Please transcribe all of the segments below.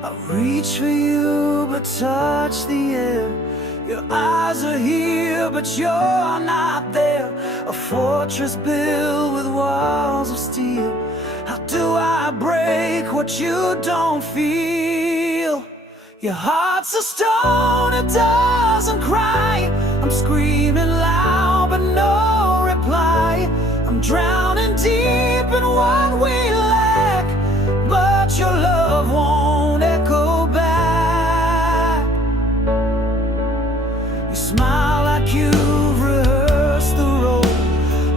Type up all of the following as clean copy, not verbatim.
I reach for you but touch the air. Your eyes are here but you're not there. A fortress built with walls of steel. How do I break what you don't feel? Your heart's a stone, it doesn't cry. I'm screaming loud but no reply. I'm drowning deep in what we lack, but your love won't echo back. You smile like you've rehearsed the role,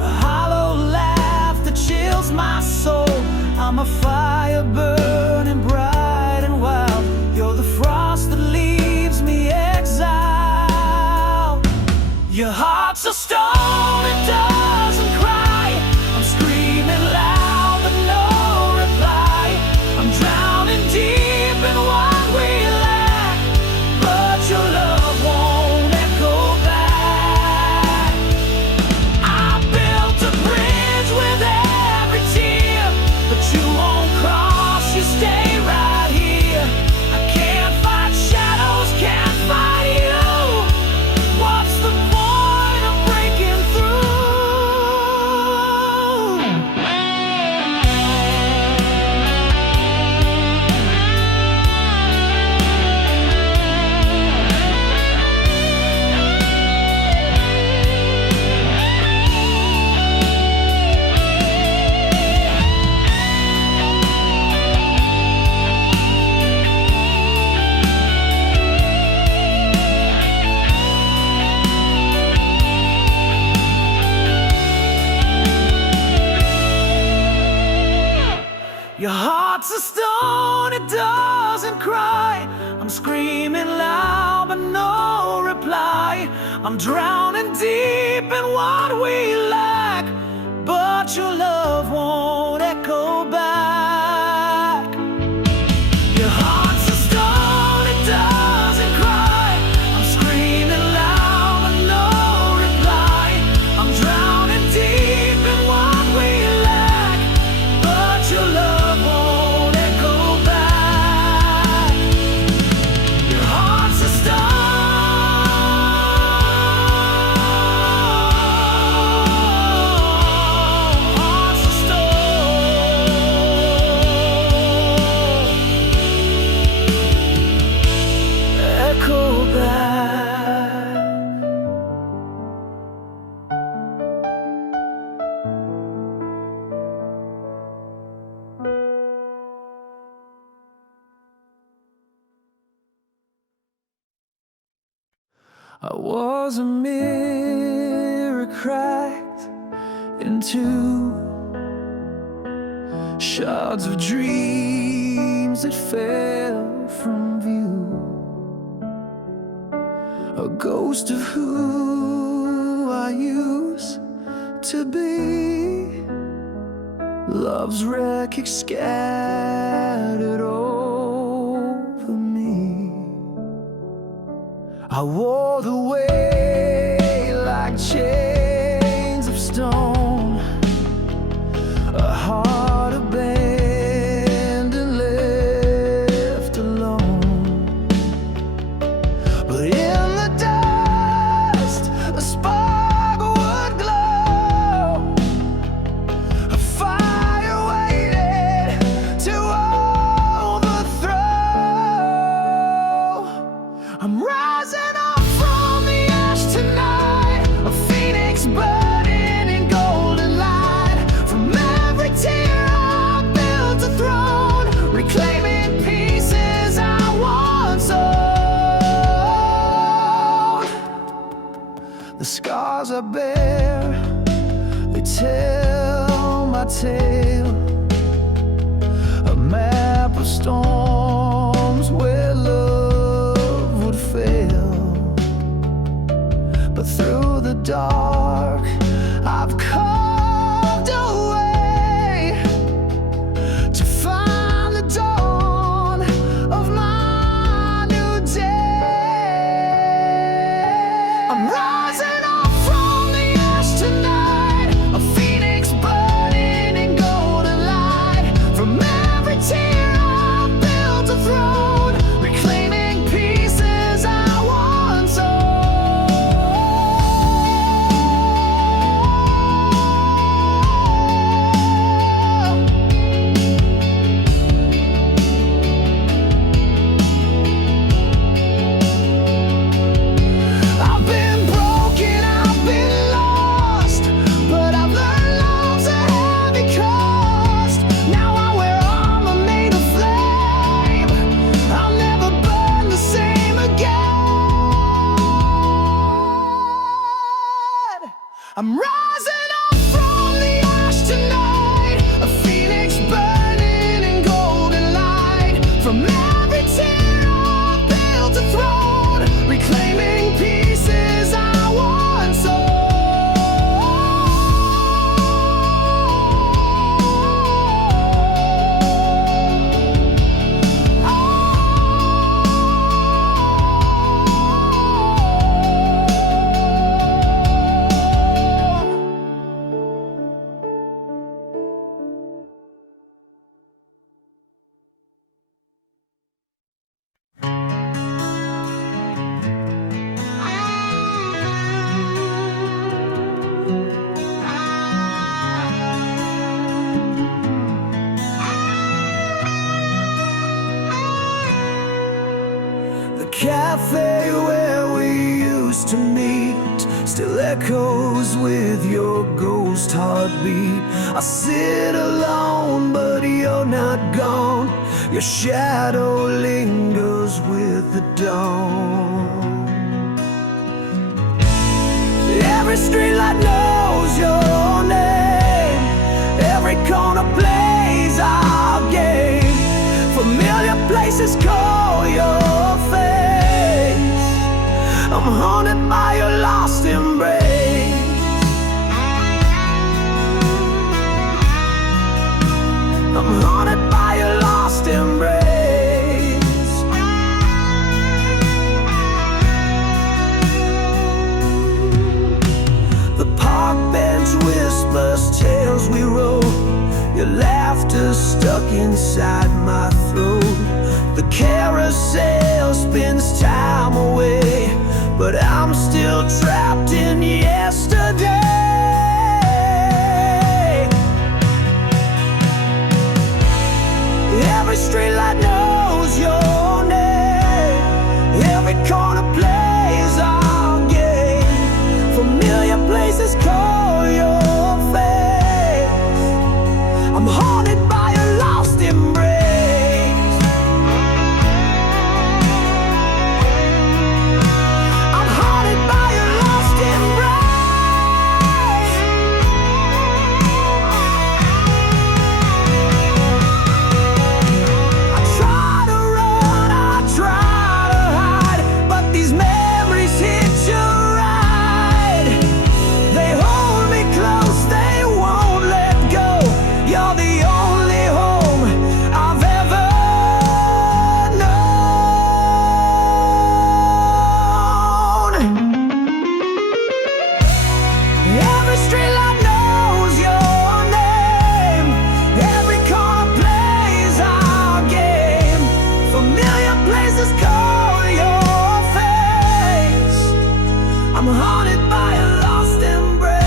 a hollow laugh that chills my soul. I'm a fire burning bright and wild. You're the frost that leaves me exiled. Your heart's a stone, it doesn't cry. I'm screaming loud but no reply. I'm drowning deep in what we lack, but your love won't echo back. I built a bridge with every tear, but you won't cross, you stay right here. I can't fight shadows, can't fight you. What's the point of breaking through? Your heart's a stone, it doesn't cry. I'm screaming loud but no reply. I'm drowning deep in what we lack, but your love won't echo back. Your heart's a stone, it doesn't cry. I'm screaming loud but no reply. I'm drowning deep in what we lack, but your love won't echo back. Your heart's a echo back. I was a mirror cracked into shards of dreams that fell from view. A ghost of who I used to be. Love's wreckage scattered over me. I wore the weight like chains of stone, a heart abandoned, left alone. But in the dust, a spark would glow, a fire waited to overthrow. I'm rising up from the ash tonight, a phoenix burning in golden light. From every tear I built a throne, reclaiming pieces I once owned. The scars I bear, they tell my tale, a map of storms where love would fail. But through the dark, I've carved a way to find the dawn of my new day. I'm rising up from the ash tonight, a phoenix burning in golden light. I'm rising up from the ash tonight, a phoenix burning in golden light. From every tear I've built a throne, reclaiming pieces I once owned. The cafe where we used to meet still echoes with your ghost heartbeat. I sit alone, but you're not gone. Your shadow lingers with the dawn. Every streetlight knows your name, every corner plays our game. Familiar places call your face. I'm haunted by your lost embrace. I'm haunted by your lost embrace. The park bench whispers tales we wrote, your laughter stuck inside my throat. The carousel spins time away, but I'm still trapped in yesterday. Every streetlight knows your name, every corner plays our game. Familiar places call your face. I'm haunted by a lost embrace. I'm haunted by a lost embrace. I try to run, I try to hide, but these memories hitch a ride. They hold me close, they won't let go. You're the only home I've ever known. Every streetlight knows your name, every corner plays our game. Familiar places call your face. I'm haunted by a lost embrace.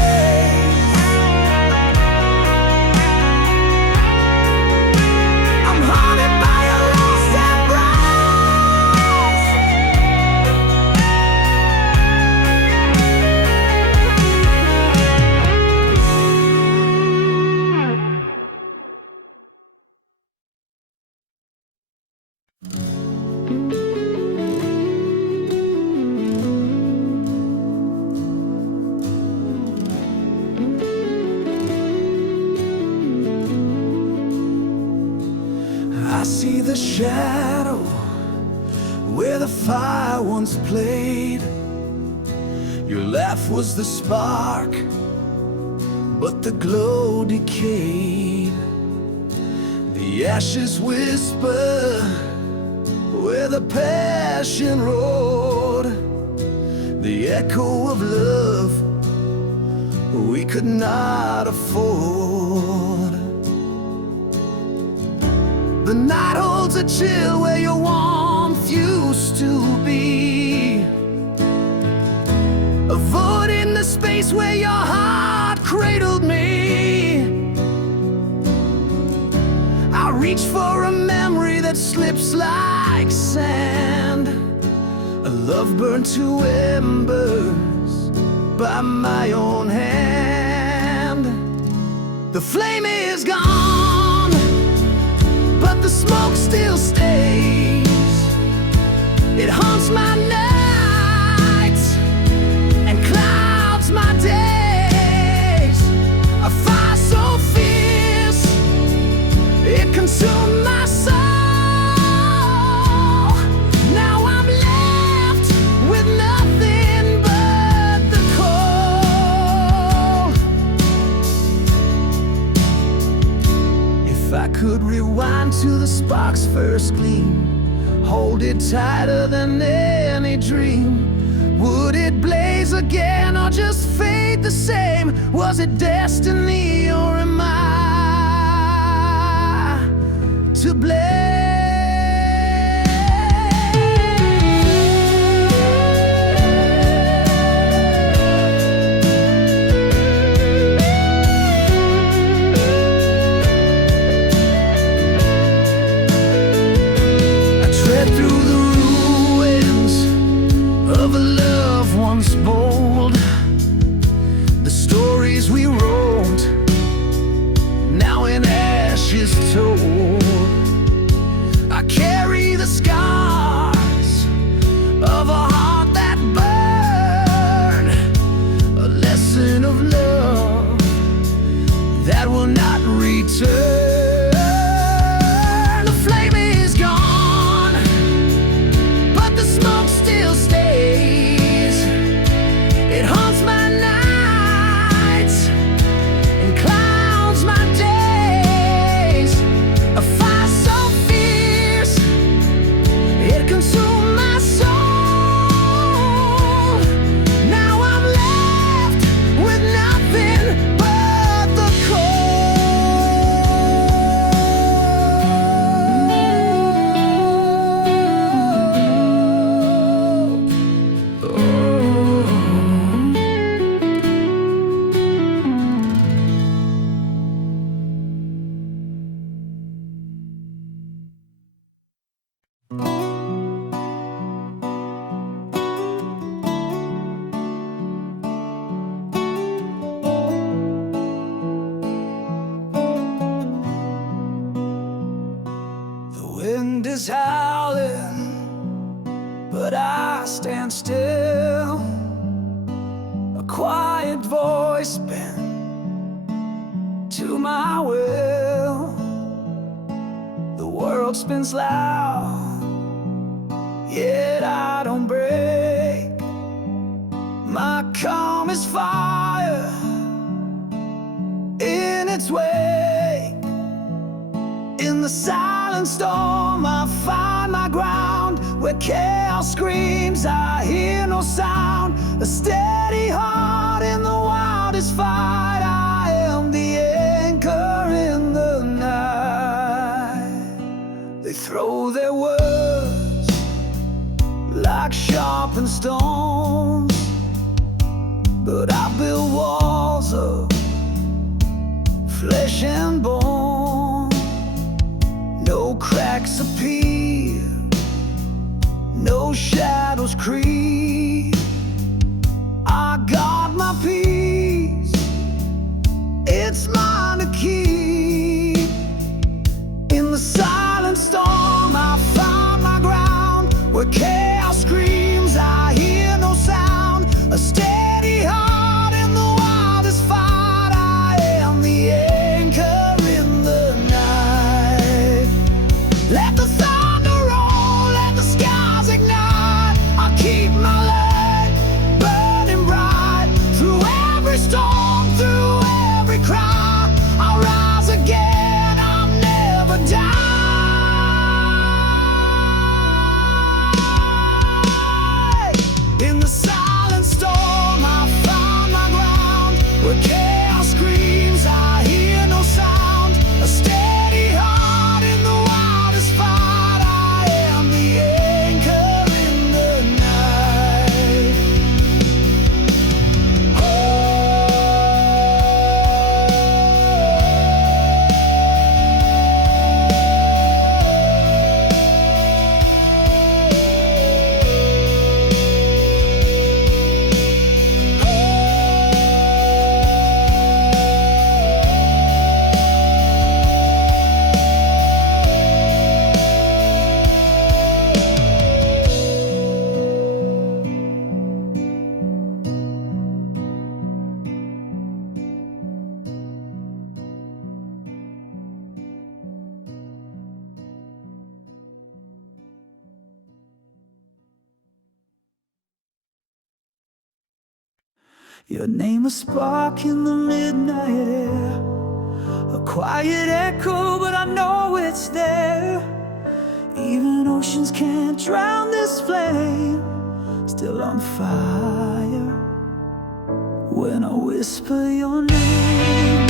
I'm haunted by a lost embrace. I see the shadow where the fire once played. Your laugh was the spark, but the glow decayed. The ashes whisper where the passion roared. The echo of love we could not afford. The night holds a chill where your warmth used to be, avoiding the space where your heart cradled me. I reach for a memory that slips like sand, a love burned to embers by my own hand. The flame is gone, but the smoke still stays. It haunts my nights and clouds my days. to the spark's first gleam. Hold it tighter than any dream. Would it blaze again or just fade the same? Was it destiny or am I to blame? Of a love once bold, the stories we wrote, now in ashes told. I carry the scars of a heart that burned, a lesson of love that will not return. The wind is howling, but I stand still. A quiet voice bent to my will. The world spins loud, yet I don't break. My calm is fire in its wake. In the silent storm I find my ground. Where chaos screams I hear no sound. A steady heart in the wildest fight. I am the anchor in the night. They throw their words like sharpened stones, but I build walls of flesh and bone. No cracks appear, no shadows creep. I guard my peace, it's mine to keep. In the silent storm I find my ground. Where chaos screams I hear no sound. A steady heart in the wildest fight. I am the anchor in the night. Let the thunder roll, let the skies ignite. I'll keep my light burning bright. Through every storm, through every cry, I'll rise again, I'll never die. In the silent storm I found my ground. Where chaos screams I hear no sound. A steady heart in the wildest fight. I am the anchor in the night. Your name a spark in the midnight air, A quiet echo, but I know it's there. Even oceans can't drown this flame. Still on fire when I whisper your name.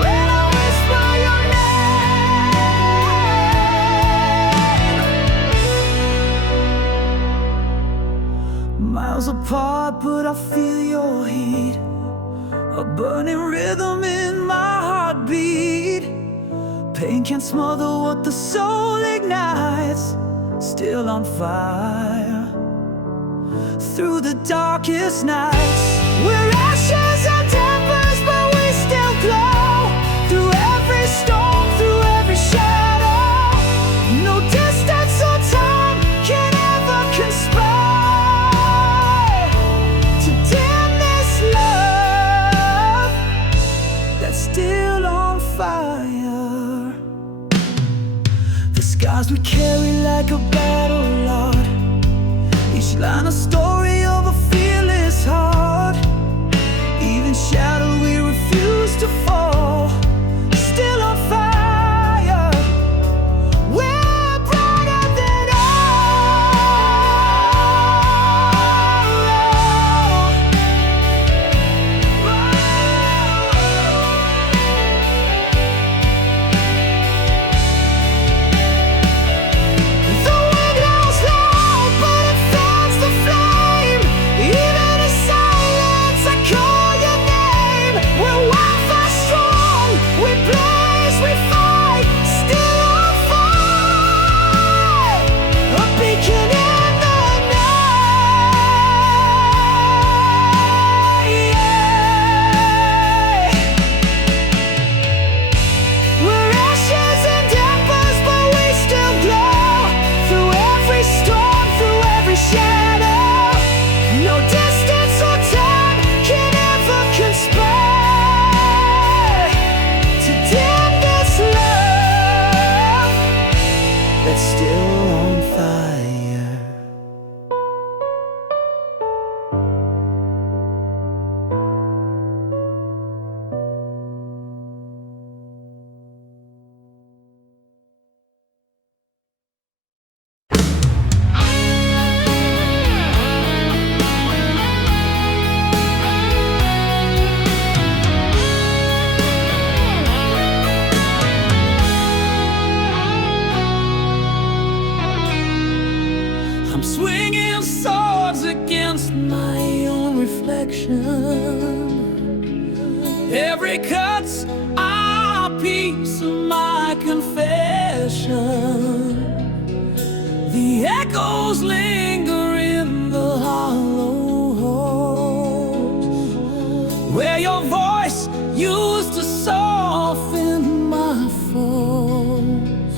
When I whisper your name. Miles apart, but I feel your heat. A burning rhythm in my heartbeat. Pain can't smother what the soul ignites. Still on fire through the darkest nights. We're ashes and embers, but we still glow. Through every storm, through every shadow. No distance or time can ever conspire to dim this love that's still on fire. The scars we carry like a battle log, each line a story of a fearless heart. Even shattered we refuse to fall. Still on fire, we're brighter than still on fire. I'm swinging swords against my own reflection. Every cut's a piece of my confession. The echoes linger in the hollow halls, where your voice used to soften my falls.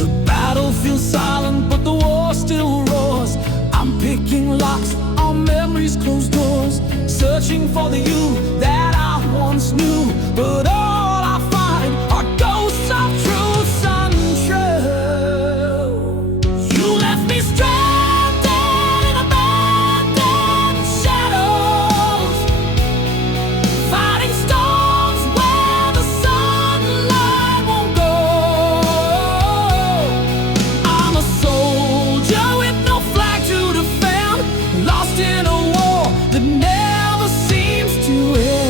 The battlefield silent, but the war still roars. I'm picking locks on memories' closed doors, searching for the you that I once knew. But all I find are ghosts of truths untrue. You left me stranded in abandoned shadows, fighting storms where the sunlight won't go. I'm a soldier with no flag to defend, lost in a war that never seems to end.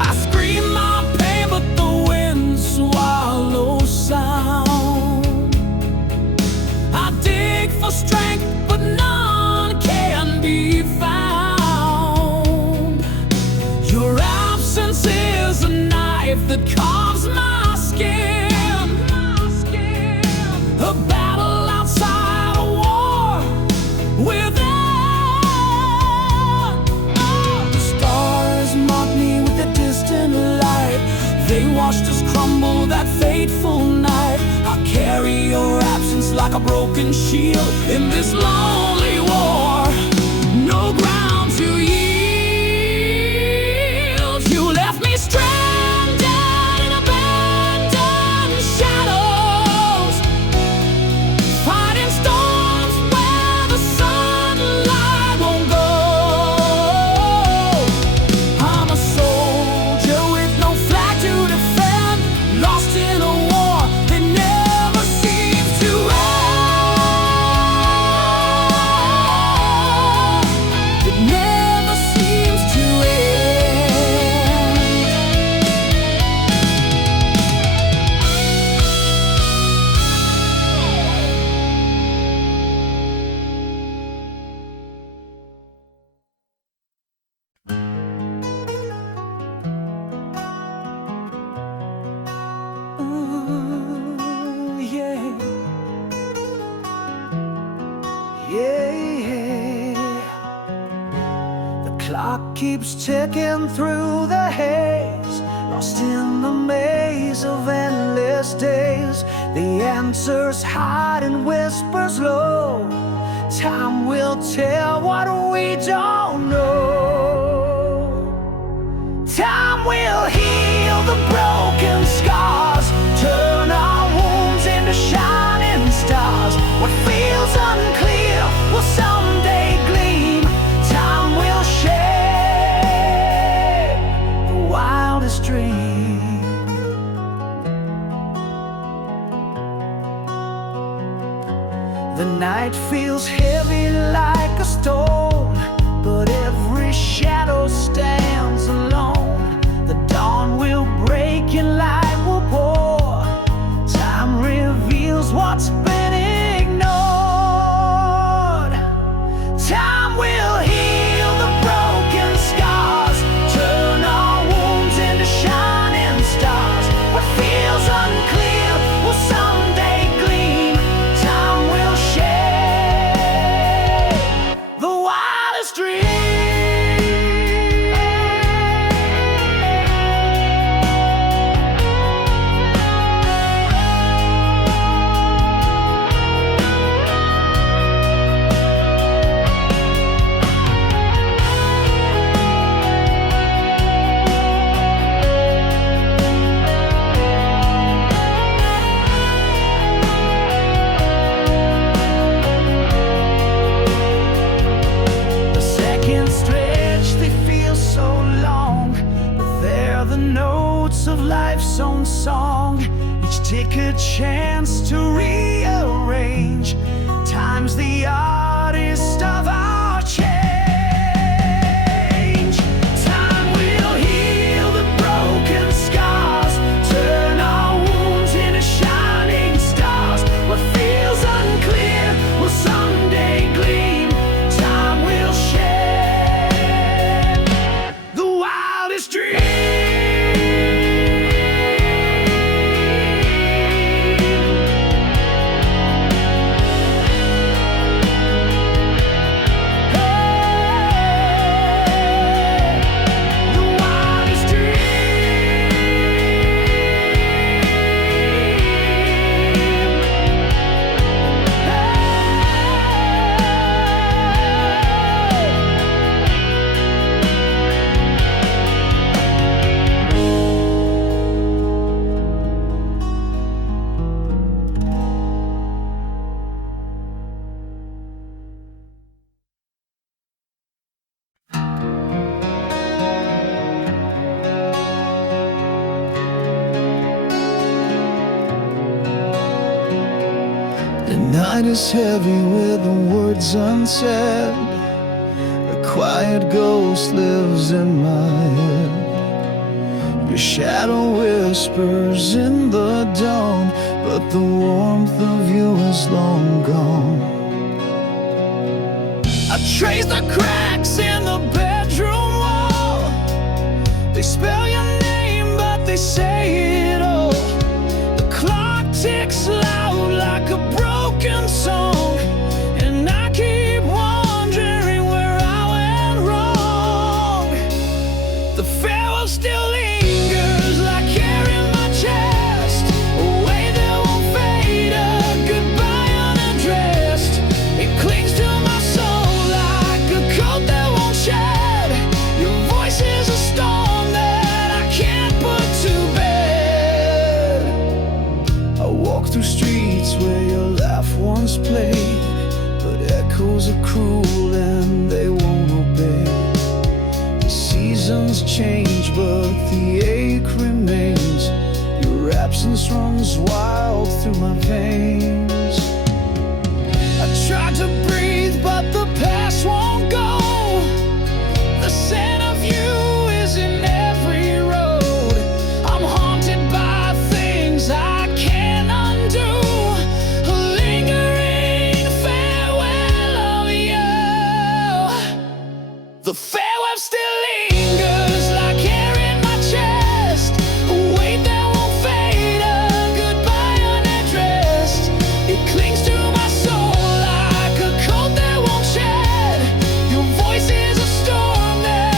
I scream my pain, but the wind swallows sound. I dig for strength, but none can be found. Your absence is a knife that carves my skin. A battle outside, a war within. The stars mock me with a distant light. They watched us crumble that fateful night. I carry your absence like a broken shield in this lonely war. No ground to yield. You left me stranded in abandoned shadows, clock keeps ticking through the haze, lost in the maze of endless days. The answers hide in whispers low. Time will tell what we don't know. Time will heal the broken scars, turn our wounds into shining stars. What feels unclear will someday gleam. Time will shape the wildest dream. The night feels heavy like a stone, but every shadow stands alone. The dawn will break and light will pour. Time reveals what's been ignored. Time will heal the broken scars, turn our wounds into shining stars. What feels unclear will someday gleam. Time will shape the wildest dream. Of life's own song, each take a chance to rearrange. Time's the artist of our change. Time will heal the broken scars, turn our wounds into shining stars. What feels unclear will someday gleam. Time will share the wildest dream. The night is heavy with the words unsaid. A quiet ghost lives in my head. Your shadow whispers in the dawn, but the warmth of you is long gone. I trace the cracks in the bedroom wall. They spell your name, but they say it all. The clock ticks loud like a broken song, and I keep wondering where I went wrong. The farewell still lingers like air in my chest, a way that won't fade, a goodbye unaddressed. It clings to my soul like a coat that won't shed. Your voice is a storm that I can't put to bed. I walk through streets where your laugh once played, but echoes are cruel and they won't obey. The seasons change, but the ache remains. Your absence runs wild through my veins. I tried to breathe, but the past won't go. The scent of you is in every road. I'm haunted by things I can't undo. A lingering farewell of you. The farewell still lingers like air in my chest, a weight that won't fade, a goodbye unaddressed. It clings to my soul like a coat that won't shed. Your voice is a storm that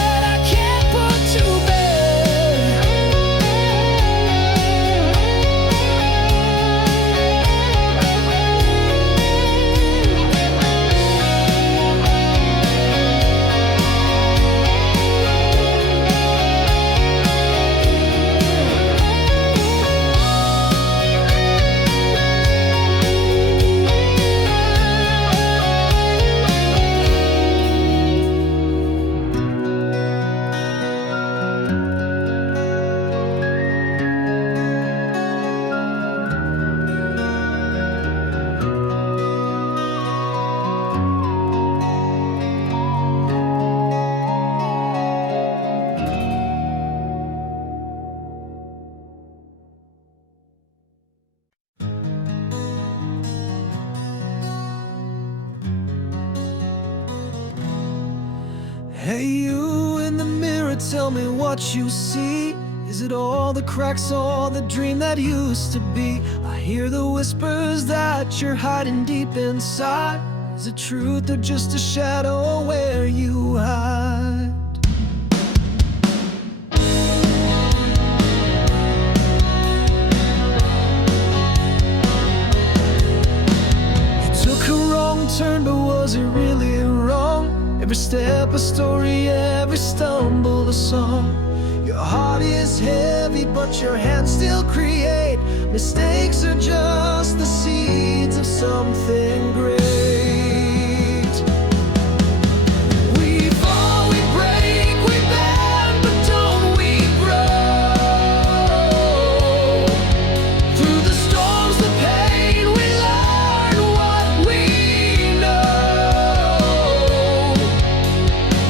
in the mirror, tell me what you see. Is it all the cracks or the dream that used to be? I hear the whispers that you're hiding deep inside. Is it truth or just a shadow where you hide? You took a wrong turn, but was it really wrong? Every step a story, every stumble a song. Your heart is heavy, but your hands still create. Mistakes are just the seeds of something great. We fall, we break, we bend, but don't we grow? Through the storms, the pain, we learn what we know.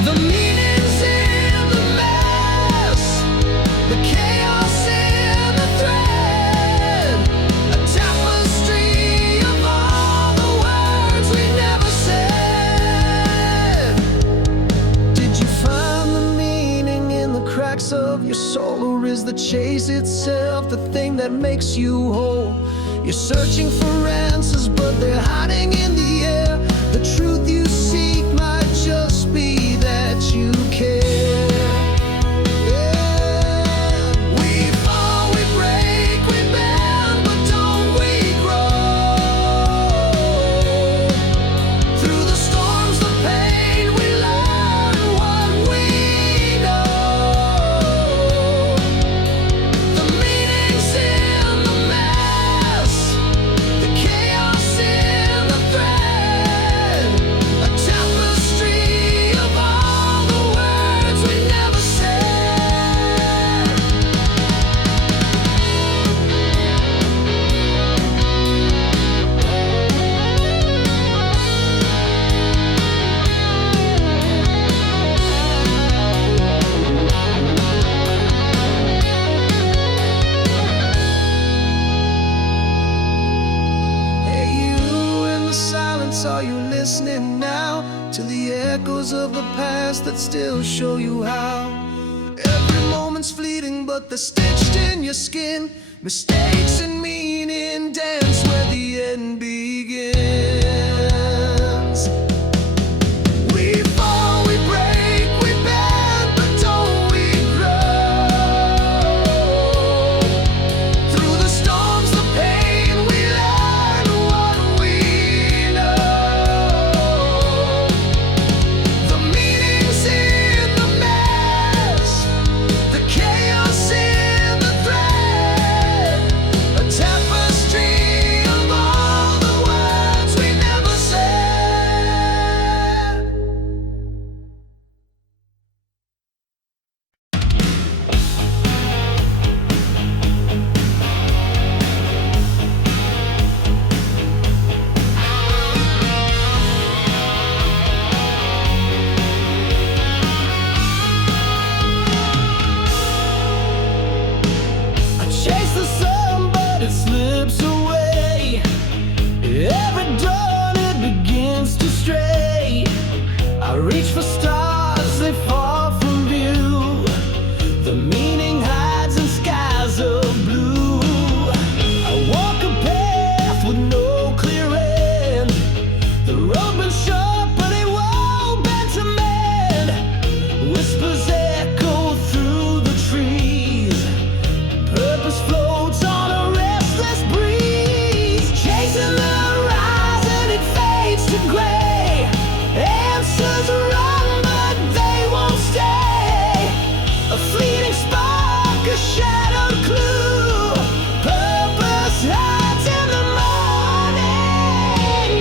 The meaning's in the mess, the chaos in the thread, a tapestry of all the words we never said. Did you find the meaning in the cracks of your soul, or is the chase itself the thing that makes you whole? You're searching for answers, but they're hiding in the air. The truth you seek might just be that you care. We fall, we break, we bend, but don't we grow? Through the storms, the pain, we learn what we know. The meaning's in the mess, the chaos in the thread, a tapestry of all the words we never said. Hey, you in the silence, are you listening now to the echoes of the past that still show you how? Every moment's fleeting, but they're stitched in your skin. Mistakes and meaning dance where the end begins. We fall, we break, we bend, but don't we grow? Through the storms, the pain, we learn what we know. The meaning's in the mess, the chaos in the thread, a tapestry of all the words we never said. I chase the sun, but it slips away. Every dawn it begins to stray. I reach for stars, they fall from view. The meaning hides in skies of blue. I walk a path with no clear end. The road been short, but it won't bend to mend. Whispers echo through the trees. Purpose floats on a restless breeze. Chasing the horizon, it fades to gray. Answers run, but they won't stay. A fleeting spark, a shadowed clue. Purpose hides in the morning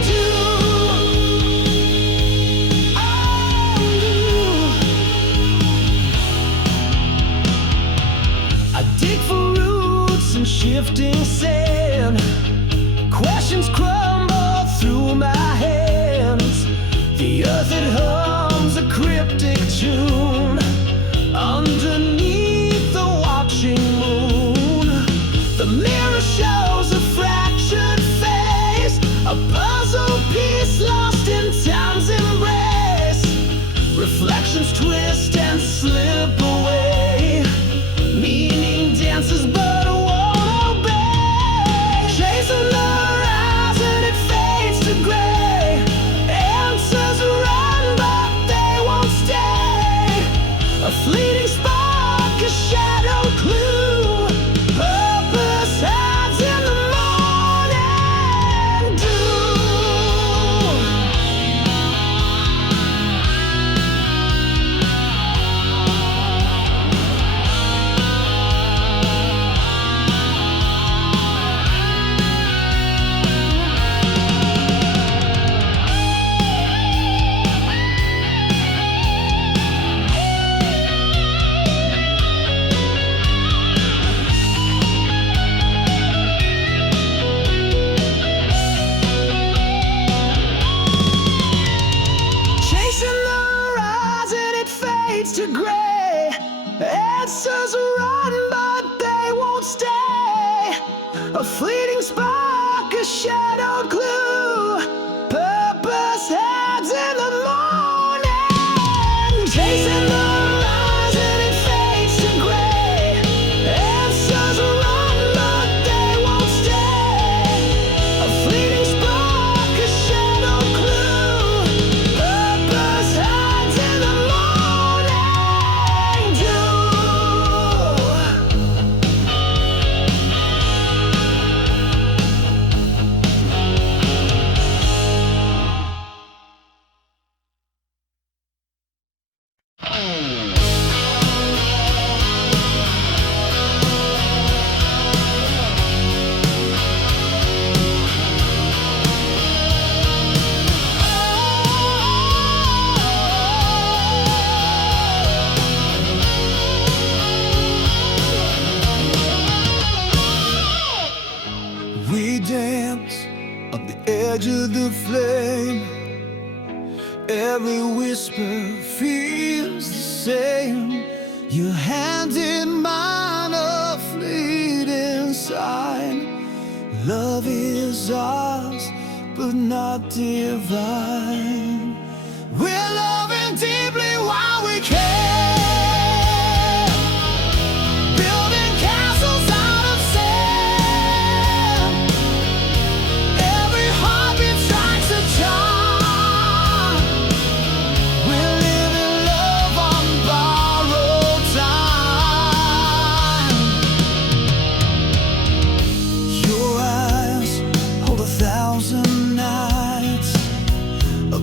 dew. I dig for roots and shifting sand. Questions crumble through my hands. The earth, it hums a cryptic tune underneath the watching moon. The mirror shows a fractured face, a puzzle piece lost in time's embrace. Reflections twist and slip. Answers run, but they won't stay. A fleeting spark, a shadowed clue. Purpose heads in the morning, chasing the horizon, it fades to gray. Answers run, but they won't stay. A fleeting spark, a shadowed clue. Purpose hides in the morning dew. We dance on the edge of the flame. Every whisper feels the same. Your hand in mine, a fleeting sign. Love is ours, but not divine. We're loving deeply while we can, building castles out of sand. Every heartbeat strikes a charm. We're living love on borrowed time. Your eyes hold 1,000 nights, a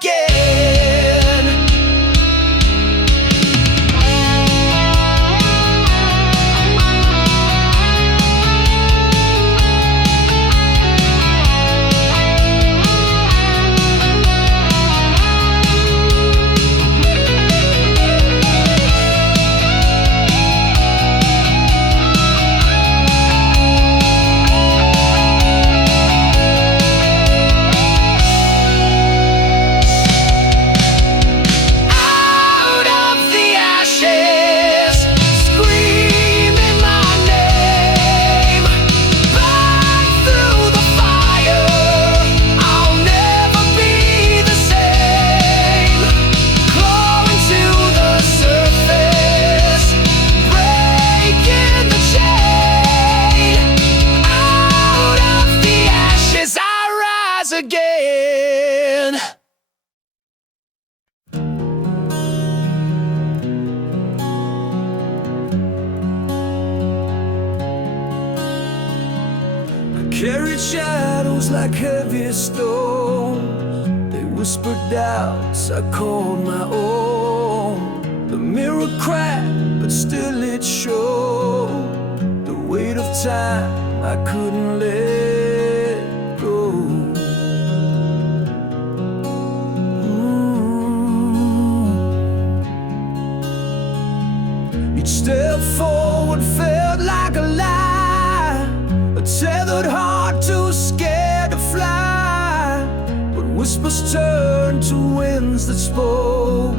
again. Again. I carried shadows like heavy stones. They whispered doubts I called my own. The mirror cracked, but still it showed the weight of time I couldn't let go. Each step forward felt like a lie, a tethered heart too scared to fly. But whispers turned to winds that spoke.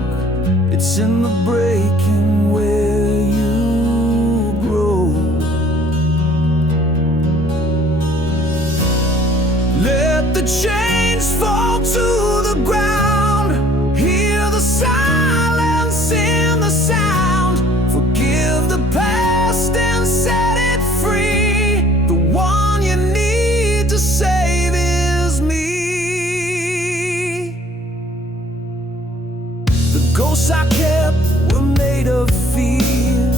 It's in the breaking where you grow. Let the chains fall to the ground. Hear the silence in the sound. Forgive the past and set it free. The one you need to save is me. The ghosts I kept were made of fear,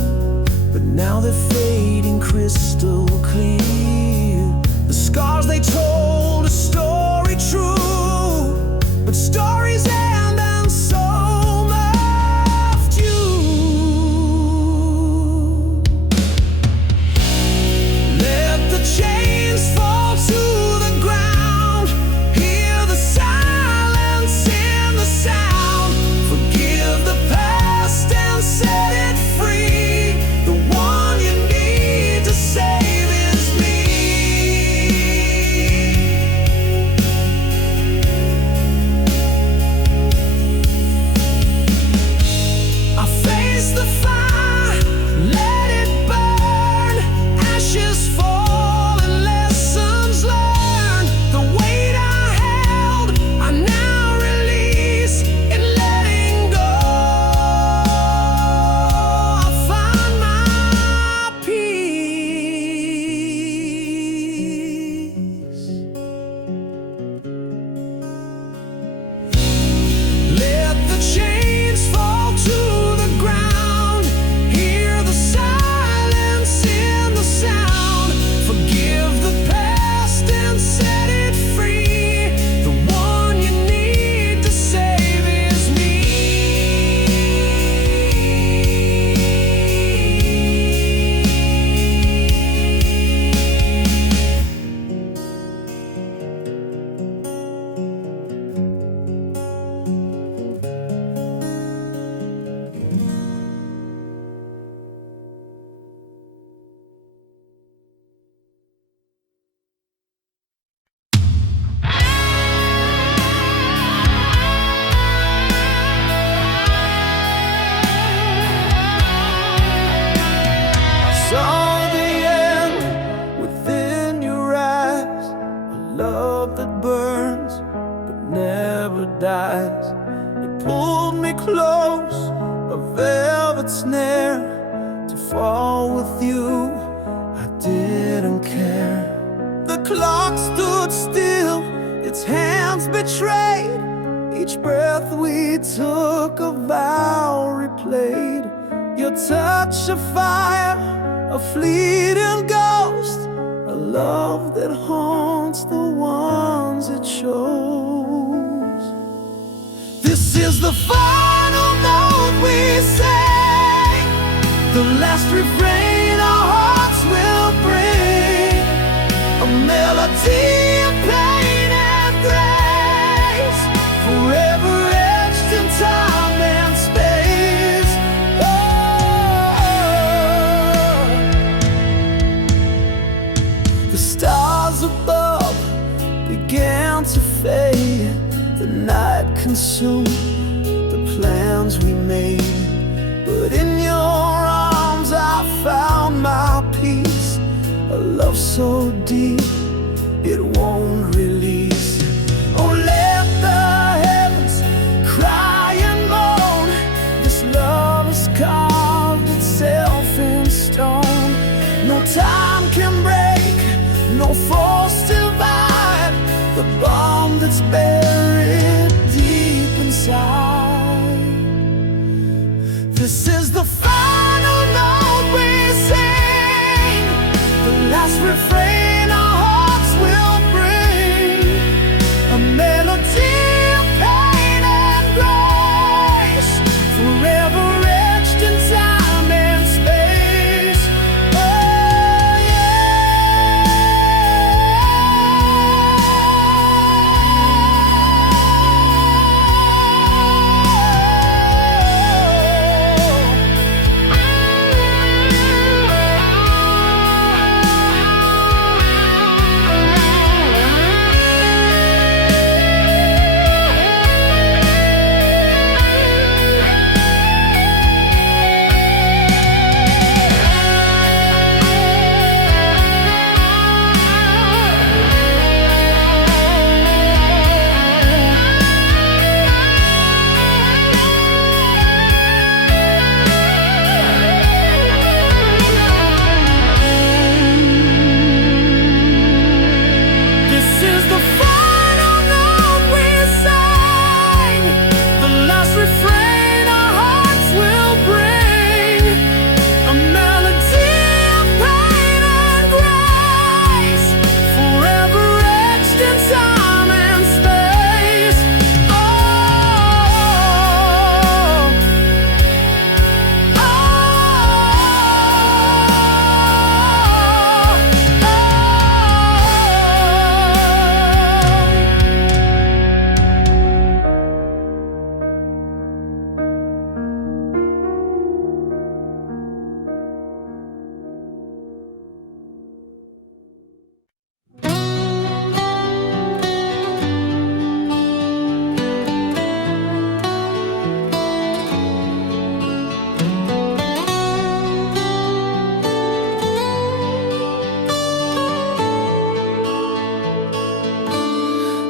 but now they're fading crystal clear. The scars they told a story true, but stories end and so left you. Let the chains fall to the ground. Hear the silence in the sound. Forgive the past and set it free. The one you need to save is me. I face the fire, let it burn. Ashes fall and lessons learned. The weight I held, I now release. In letting go, I find my peace. Let the chains fall to the ground. Hear the silence in the sound. Forgive the past and set it free. The one you need to save is me. Saw the end within your eyes, a love that burns but never dies. It pulled me close, a velvet snare. To fall with you, I didn't care. The clock stood still, its hands betrayed. Each breath we took, a vow replayed. Your touch of fire, a fleeting ghost, a love that haunts the ones it chose. is the final note we sing, the last refrain our hearts will bring, a melody of pain and grace, forever etched in time and space. Oh. The stars above began to fade, the night consumed the plans we made, but in your arms I found my peace, a love so deep it won't release. Oh, let the heavens cry and moan, this love has carved itself in stone. No time can break, no force divide the bond that's buried deep inside. This is the final note we sing, the last refrain our hearts will bring, a melody of pain and grace, forever etched in time and space. Oh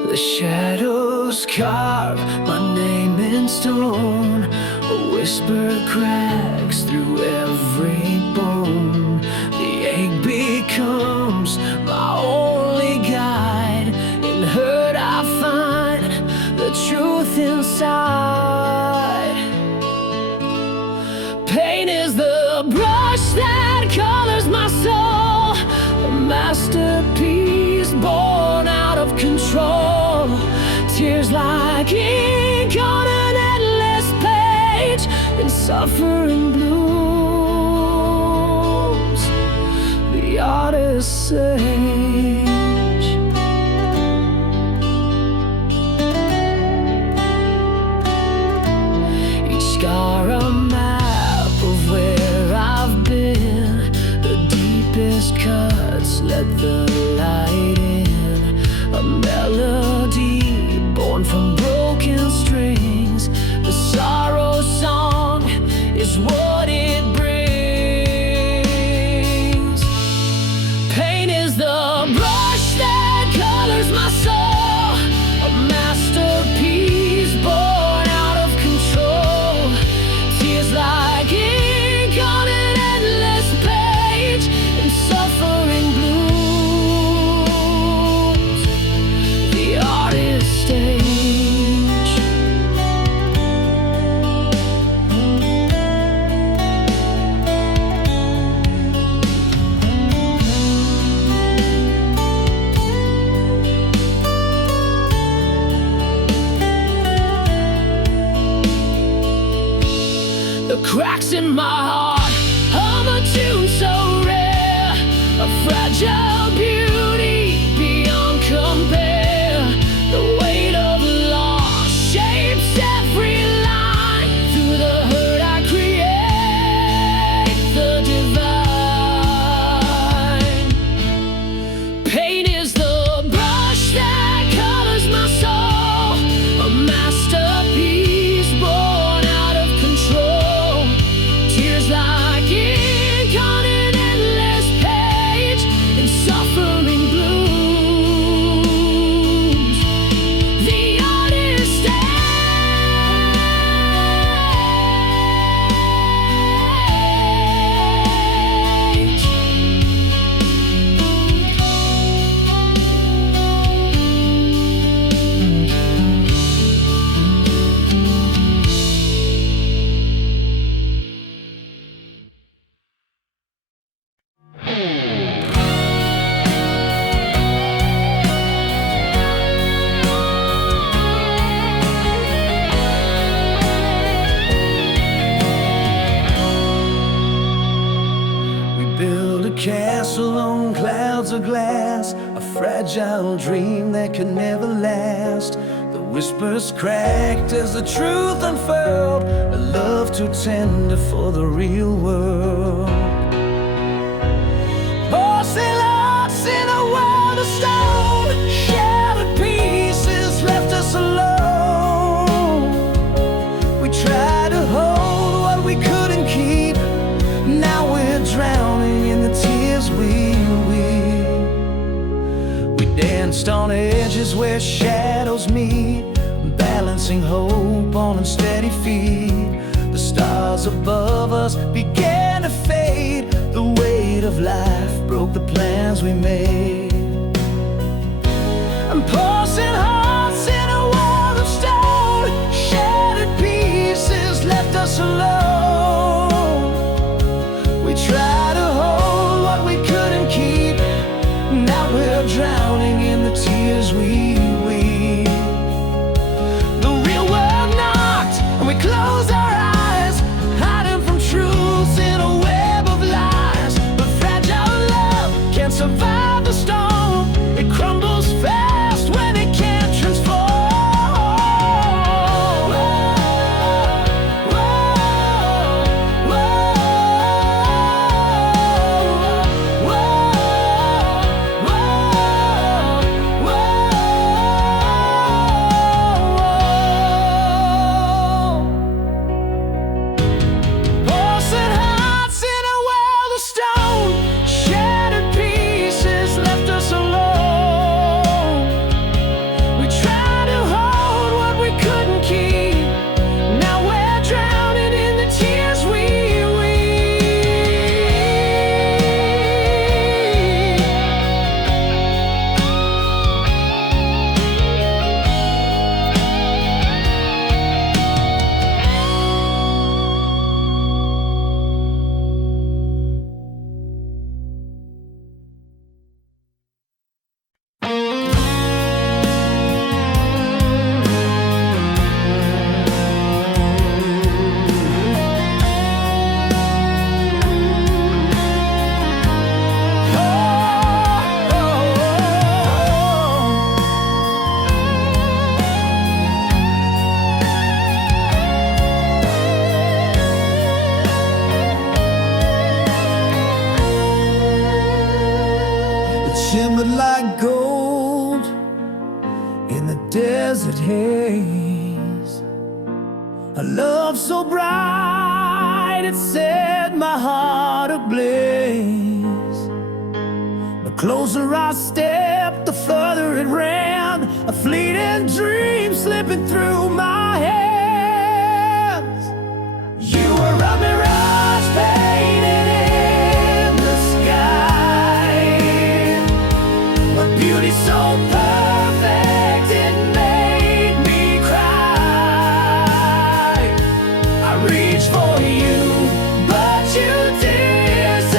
the shadows carve my name in stone, a whisper cracks through every bone. The ache becomes my only guide, in hurt I find the truth inside. Pain is the brush that colors my soul, a masterpiece born out of control. Tears like ink on an endless page, in suffering blooms the artist's sage. Each scar a map of where I've been, the deepest cuts let the light in, a melody born from broken strings. The sorrow song is what it brings. Pain is the brush that colors my soul, a masterpiece born out of control. Tears like ink on an endless page, and suffering blooms the artist's stage. cracks in my heart of a tune so rare, a fragile beauty beyond compare. The weight of loss shapes every line. Through the hurt I create the divine. Pain is the brush that covers my soul, a masterpiece born out of control. Tears like ink on an endless page, and suffering blooms. The artist Build a castle on clouds of glass, a fragile dream that could never last. The whispers cracked as the truth unfurled, a love too tender for the real world. Porcelain lost in a world of stone, shattered pieces left us alone. We tried to hold what we couldn't keep, now we're drowning in the tears we weep. We danced on edges where shadows meet, balancing hope on unsteady feet. The stars above us began to fade, the weight of life broke the plans we made. And pulsing hearts in a world of stone, shattered pieces left us alone. We tried to hold what we couldn't keep, now we're drowning in the tears we weep. The real world knocked and we closed our eyes, hiding from truths in a web of lies. But fragile love can't survive the storm, it crumbles fast when it can't transform. Shimmered like gold in the desert haze, a love so bright it set my heart ablaze. The closer I stepped, the further it ran, a fleeting dream slipping through my hands. You were a mirage painted in the sky, a beauty so perfect it made me cry. I reached for you, but you disappeared.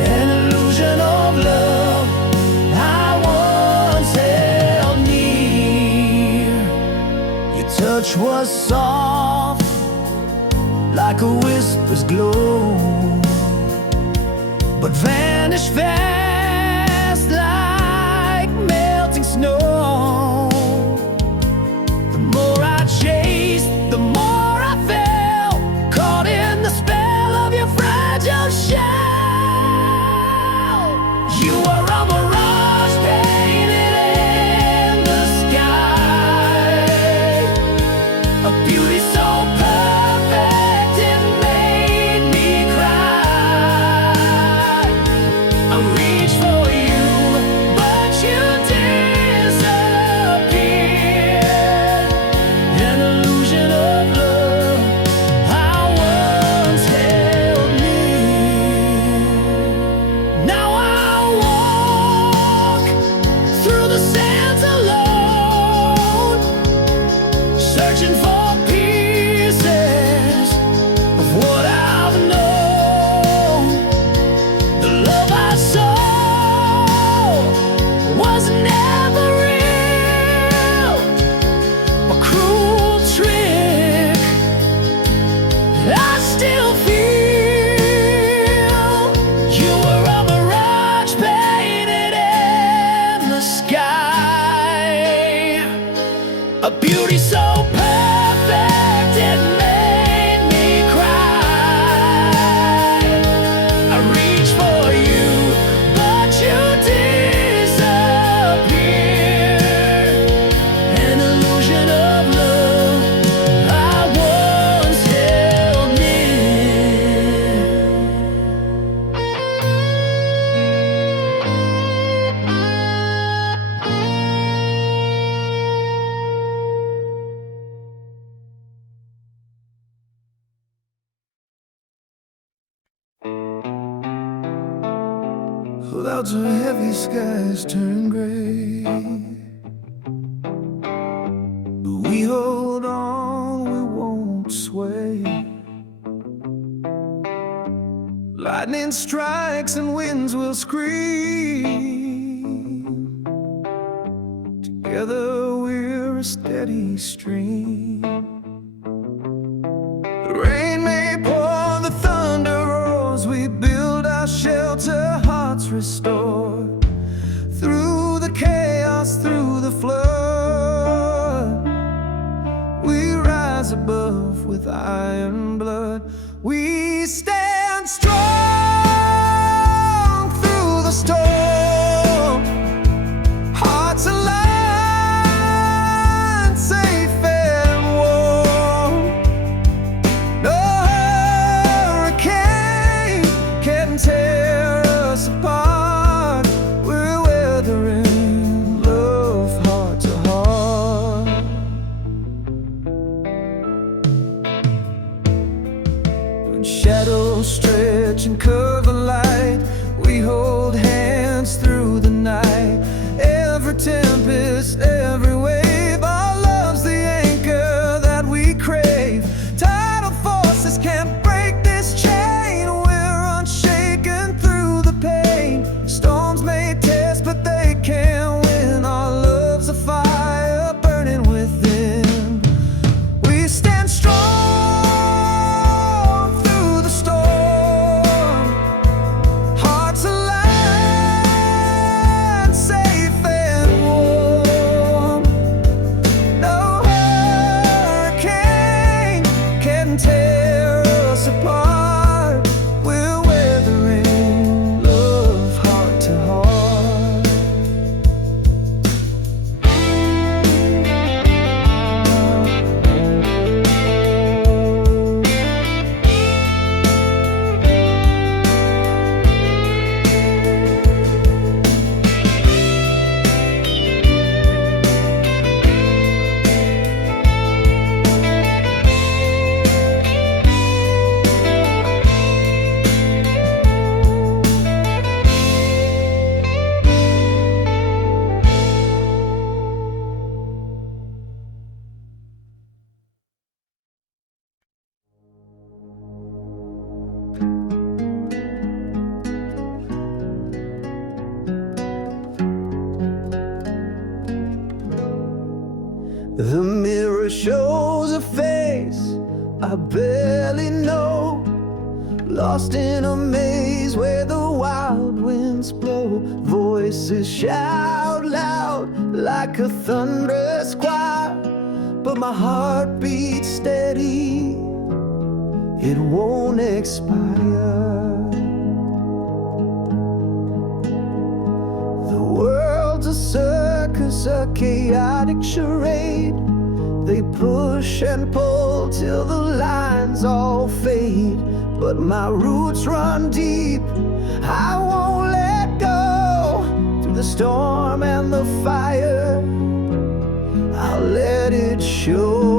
An illusion of love I once held near. Your touch was soft like a whisper's glow, but vanish fast like melting snow. The more I chased, the more I fell, caught in the spell of your fragile shell. You are a mirage painted in the sky, a beauty so perfect it made me cry. I reach for you, but you disappeared. An illusion of love I once held near. Now I walk through the sands alone, searching for pieces of what I've known. The love I saw was never real, a cruel trick I still feel. You were a mirage painted in the sky, a beauty so perfect it made me cry. I reach for you, but you disappeared. An illusion of love I once held near. Clouds are heavy, skies turn gray, but we hold on, we won't sway. Lightning strikes and winds will scream. Together we're a steady stream. The rain may pour, the thunder roars, we build our shelter, hearts restore. Through the chaos, through the flood, we rise above with iron blood. We stand strong through the storm, hearts aligned, safe and warm. No hurricane can tear us apart. We're weathering love heart to heart. When shadows stretch and curve the light, we hold hands through the night. Every tempest, every wave, our love's the anchor that we crave. Tidal forces can't break this chain. We're unshaken through the pain. Storms may test, but they can't win. Our love's a fire burning within. We stand strong through the storm, hearts aligned, safe and warm. No hurricane can tear us apart. We're weathering love heart to heart. The mirror shows a face I barely know, lost in a maze where the wild winds blow. Voices shout loud like a thunderous choir, but my heart beats steady, it won't expire. The world's a circus, a chaotic charade. They push and pull till the lines all fade, but my roots run deep, I won't let go. Through the storm and the fire, I'll let it show.